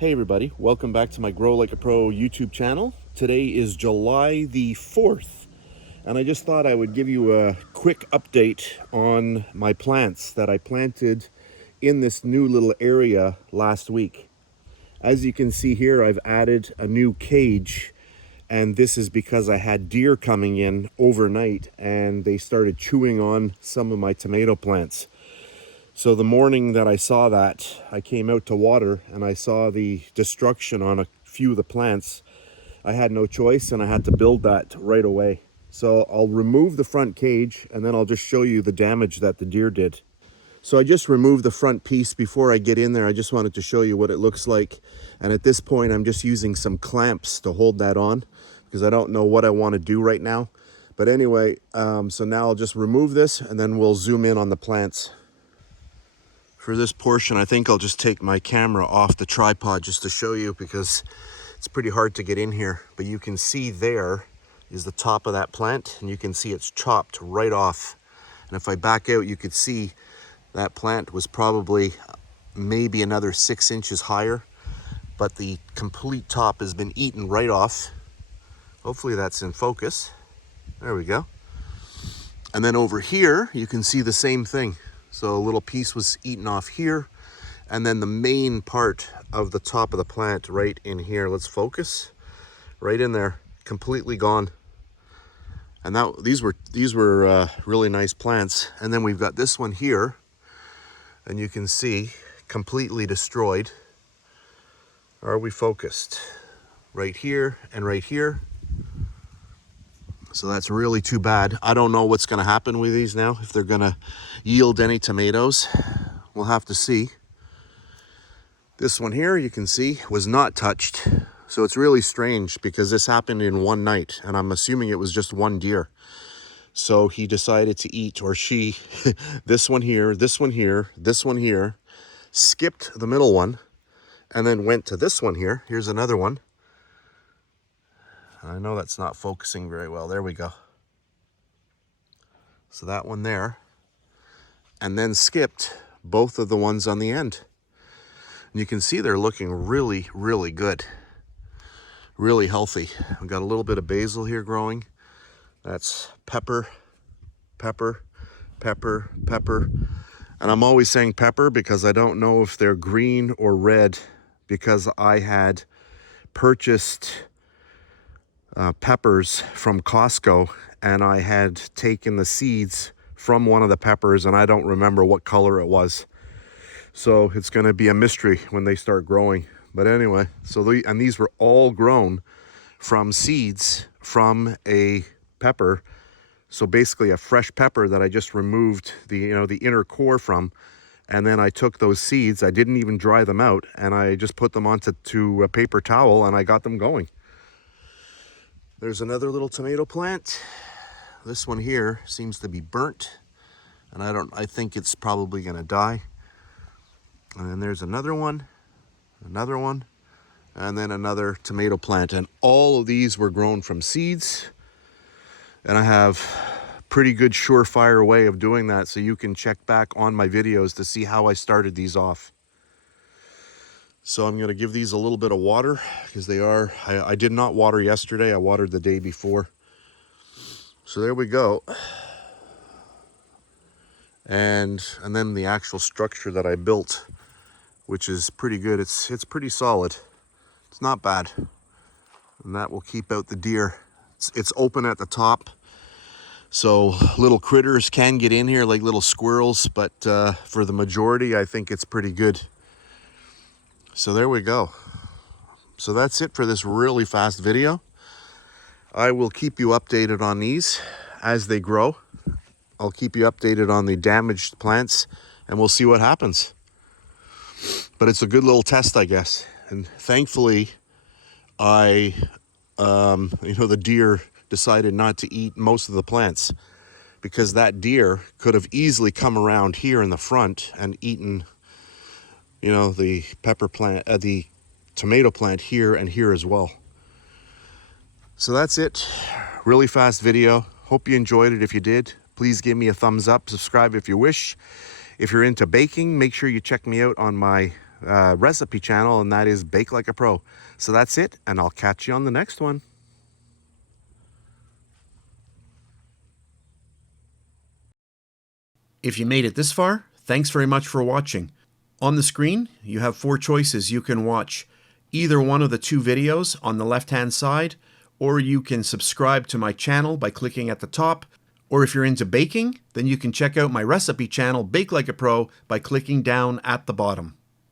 Hey everybody, welcome back to my Grow Like a Pro YouTube channel. Today is July the 4th, and I just thought I would give you a quick update on my plants that I planted in this new little area last week. As you can see here, I've added a new cage, and this is because I had deer coming in overnight and they started chewing on some of my tomato plants. So the morning that I saw that, I came out to water and I saw the destruction on a few of the plants. I had no choice and I had to build that right away. So I'll remove the front cage and then I'll just show you the damage that the deer did. So I just removed the front piece before I get in there. I just wanted to show you what it looks like. And at this point, I'm just using some clamps to hold that on because I don't know what I want to do right now. But anyway, so now I'll just remove this and then we'll zoom in on the plants. For this portion, I think I'll just take my camera off the tripod just to show you because it's pretty hard to get in here. But you can see there is the top of that plant and you can see it's chopped right off. And if I back out, you could see that plant was probably maybe another 6 inches higher, but the complete top has been eaten right off. Hopefully that's in focus. There we go. And then over here, you can see the same thing. So a little piece was eaten off here, and then the main part of the top of the plant right in here, let's focus, right in there, completely gone. And now these were really nice plants. And then we've got this one here, and you can see completely destroyed. Are we focused? Right here and right here. So that's really too bad. I don't know what's going to happen with these now, if they're going to yield any tomatoes. We'll have to see. This one here, you can see, was not touched. So it's really strange because this happened in one night, and I'm assuming it was just one deer. So he decided to eat, or she, this one here, this one here, this one here, skipped the middle one, and then went to this one here. Here's another one. I know that's not focusing very well. There we go. So that one there. And then skipped both of the ones on the end. And you can see they're looking really, really good. Really healthy. I've got a little bit of basil here growing. That's pepper, pepper, pepper, pepper. And I'm always saying pepper because I don't know if they're green or red, because I had purchased peppers from Costco, and I had taken the seeds from one of the peppers and I don't remember what color it was. So it's going to be a mystery when they start growing. But anyway, so these were all grown from seeds from a pepper. So basically a fresh pepper that I just removed the inner core from, and then I took those seeds, I didn't even dry them out, and I just put them onto a paper towel and I got them going. There's another little tomato plant. This one here seems to be burnt, and I think it's probably gonna die. And then there's another one, and then another tomato plant. And all of these were grown from seeds. And I have pretty good surefire way of doing that, so you can check back on my videos to see how I started these off. So I'm going to give these a little bit of water because I did not water yesterday. I watered the day before. So there we go. And then the actual structure that I built, which is pretty good. It's pretty solid. It's not bad. And that will keep out the deer. It's open at the top, so little critters can get in here like little squirrels, but for the majority, I think it's pretty good. So there we go. So that's it for this really fast video. I will keep you updated on these as they grow. I'll keep you updated on the damaged plants, and we'll see what happens. But it's a good little test, I guess. And thankfully, the deer decided not to eat most of the plants, because that deer could have easily come around here in the front and eaten the pepper plant, the tomato plant here and here as well. So that's it. Really fast video. Hope you enjoyed it. If you did, please give me a thumbs up. Subscribe if you wish. If you're into baking, make sure you check me out on my recipe channel, and that is Bake Like a Pro. So that's it, and I'll catch you on the next one. If you made it this far, thanks very much for watching. On the screen, you have 4 choices. You can watch either one of the 2 videos on the left-hand side, or you can subscribe to my channel by clicking at the top, or if you're into baking, then you can check out my recipe channel, Bake Like a Pro, by clicking down at the bottom.